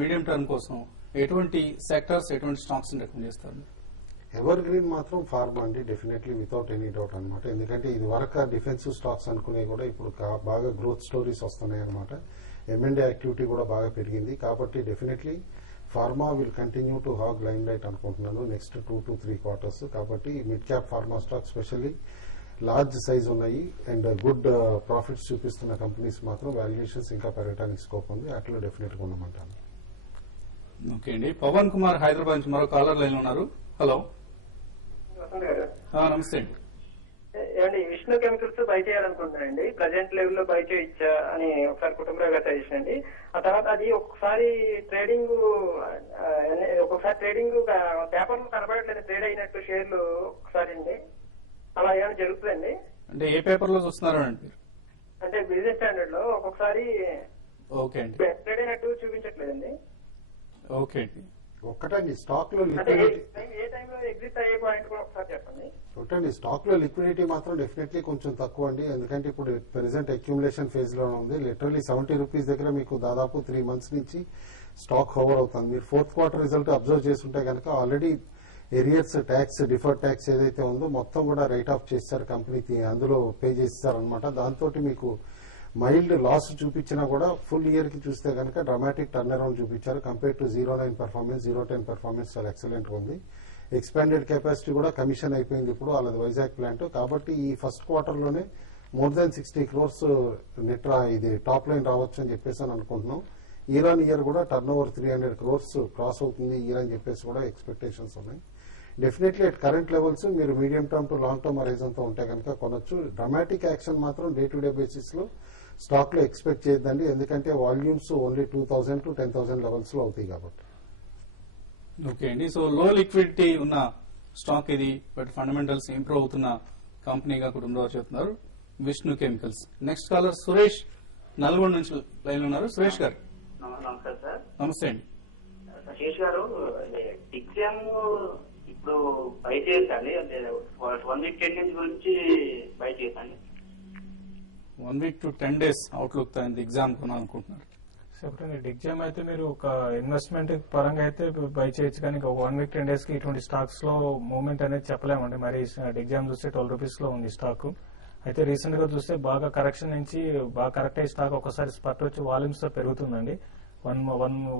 Medium term కోసం ఎటువంటి sectors ఎటువంటి స్టాక్స్ రికమెండ్ చేస్తారు? ఎవర్ గ్రీన్ మాత్రం ఫార్మా అండి, డెఫినెట్లీ వితౌట్ ఎనీ డౌట్ అనమాట. ఎందుకంటే ఇది వరకు డిఫెన్సివ్ స్టాక్స్ అనుకునే కూడా ఇప్పుడు బాగా గ్రోత్ స్టోరీస్ వస్తున్నాయి అనమాట. M&A యాక్టివిటీ కూడా బాగా పెరిగింది కాబట్టి definitely pharma will continue to hog lime light అనుకుంటున్నాను నెక్స్ట్ 2 to 3 quarters. కాబట్టి mid cap pharma stock specially large size ఉన్నాయి అండ్ గుడ్ ప్రాఫిట్స్ చూపిస్తున్న కంపెనీస్ మాత్రం వాల్యుయేషన్స్ ఇంకా పెరగడానికి స్కోప్ ఉంది, అట్లా డెఫినెట్ గా ఉండమంటాను. ఓకే అండి. పవన్ కుమార్ హైదరాబాద్ నుంచి మరో కాలర్ లైన్ ఉన్నారు. హలో, నమస్తే అండి. ఏమండి, విష్ణు కెమికల్స్ బై చేయాలనుకుంటున్నానండి. ప్రజెంట్ లెవెల్ లో బై చేయొచ్చా అని ఒకసారి కుటుంబరావు గారు సజెషన్ అండి. ఆ తర్వాత అది ఒక్కొక్కసారి ట్రేడింగ్ పేపర్ లో కనబడట్లేదు, ట్రేడ్ అయినట్టు షేర్లు ఒకసారి అండి, అలా ఏమైనా జరుగుతుందండి? అంటే ఏ పేపర్ లో చూస్తున్నారు అండి? అంటే బిజినెస్ స్టాండర్డ్ లో ఒక్కొక్కసారి ఓకే అండి, ట్రేడ్ అయినట్టు చూపించట్లేదండి. ఓకే అండి. ఒక్కటండి స్టాక్ లో అంటే లిక్విడిటీ, ఏ టైంలో ఎగ్జిట్ అయ్యే పాయింట్ కూడా ఒకసారి చెప్పండి. ఒకటండి స్టాక్ లో లిక్విడిటీ మాత్రం డెఫినెట్లీ కొంచెం తక్కువ అండి. ఎందుకంటే ఇప్పుడు ప్రెసెంట్ అక్యుములేషన్ ఫేజ్ లో ఉంది. లిటరలీ 70 రూపీస్ దగ్గర మీకు దాదాపు 3 months నుంచి స్టాక్ హోవర్ అవుతుంది. మీరు 4th quarter రిజల్ట్ అబ్జర్వ్ చేస్తుంటే కనుక already arrears tax, deferred tax ఏదైతే ఉందో మొత్తం కూడా రైట్ ఆఫ్ చేశారు కంపెనీకి, అందులో పే చేస్తారనమాట. దాంతో మీకు మైల్డ్ లాస్ చూపించినా కూడా ఫుల్ ఇయర్ కి చూస్తే కనుక డ్రామాటిక్ టర్న్ అరౌండ్ చూపించారు. కంపేర్ టు 09 performance, 010 performance చాలా ఎక్సలెంట్ ఉంది. ఎక్స్పాండెడ్ కెపాసిటీ కూడా కమిషన్ అయిపోయింది ఇప్పుడు వాళ్ళది వైజాగ్ ప్లాంట్. కాబట్టి ఈ ఫస్ట్ క్వార్టర్ లోనే మోర్ దాన్ 60 crores నెట్ ఇది టాప్ లైన్ రావచ్చు అని చెప్పేసి అని అనుకుంటున్నాం. ఇయర్ ఆన్ ఇయర్ కూడా టర్న్ ఓవర్ 300 crores క్రాస్ అవుతుంది ఇయర్ అని చెప్పేసి కూడా ఎక్స్పెక్టేషన్స్ ఉన్నాయి. డెఫినెట్లీ అట్ కరెంట్ లెవెల్స్ మీరు medium term two long term horizon తో ఉంటే కనుక కొనొచ్చు. డ్రామాటిక్ యాక్షన్ మాత్రం డే టు డే బేసిస్ లో స్టాక్ లో ఎక్స్పెక్ట్ చేయొద్దండి, ఎందుకంటే వాల్యూమ్స్ ఓన్లీ 2000 to 10,000 లెవెల్స్ లో అవుతాయి కాబట్టి. ఓకే అండి. సో లో లిక్విడిటీ ఉన్న స్టాక్ ఇది, బట్ ఫండమెంటల్స్ ఇంప్రూవ్ అవుతున్న కంపెనీగా కుటుంబంలో చెప్తున్నారు Vishnu chemicals. Next caller Suresh Nalgonda నుంచి లైన్ ఉన్నారు. సురేష్ గారు నమస్తే సార్. నమస్తే అండి. శేష్ గారు, డిక్సియన్ ఇప్పుడు బై చేయండి, అంటే 1 week 10 days గురించి బై చేయండి. 1 week to 10 days outlook exam కొనాలనుకుంటున్నారు. చెప్పండి. డిగ్జామ్ అయితే మీరు ఒక ఇన్వెస్ట్మెంట్ పరంగా అయితే బై చేయొచ్చు, కానీ ఒక 1 week 10 days కి ఇటువంటి స్టాక్స్ లో మూవ్మెంట్ అనేది చెప్పలేమండి. మరి డిగ్జామ్ చూస్తే 12 rupees లో ఉంది స్టాక్. అయితే రీసెంట్ గా చూస్తే బాగా కరెక్షన్ నుంచి బాగా కరెక్ట్ అయ్యే స్టాక్ ఒకసారి స్పర్ట్ వచ్చి వాల్యూమ్స్ తో పెరుగుతుందండి.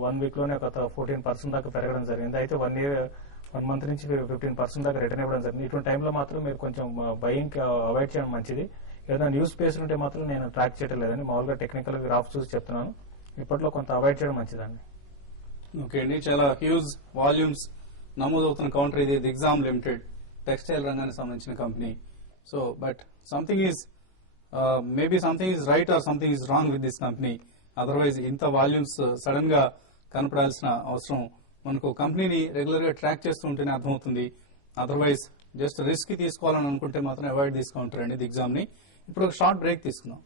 వన్ వీక్ లోనే ఒక 14% దాకా పెరగడం జరిగింది. అయితే 1 month నుంచి 15% దాకా రిటర్న్ ఇవ్వడం జరిగింది. ఇటువంటి టైంలో మాత్రం మీరు కొంచెం బయింగ్ అవాయిడ్ చేయడం మంచిది. ఏదైనా న్యూస్ పేస్ ఉంటే మాత్రం నేను ట్రాక్ చేయడం లేదండి, మామూలుగా టెక్నికల్ గ్రాఫ్ చూసి చెప్తున్నాను. ఇప్పట్లో కొంత అవాయిడ్ చేయడం మంచిదండి. ఓకే అండి. చాలా హ్యూజ్ వాల్యూమ్స్ నమోదవుతున్న కౌంటర్ ఇది. ఎగ్జామ్ లిమిటెడ్ టెక్స్టైల్ రంగానికి సంబంధించిన company. So but something is maybe something is right or something is wrong with this company. Otherwise ఇంత వాల్యూమ్స్ సడన్ గా కనపడాల్సిన అవసరం మనకు కంపెనీని రెగ్యులర్ గా ట్రాక్ చేస్తూ ఉంటేనే అర్థమవుతుంది. అదర్వైజ్ జస్ట్ రిస్క్ తీసుకోవాలని అనుకుంటే మాత్రం అవాయిడ్ తీసుకుంటారండి ఎగ్జామ్ ని. ఇప్పుడు ఒక షార్ట్ బ్రేక్ తీసుకుందాం.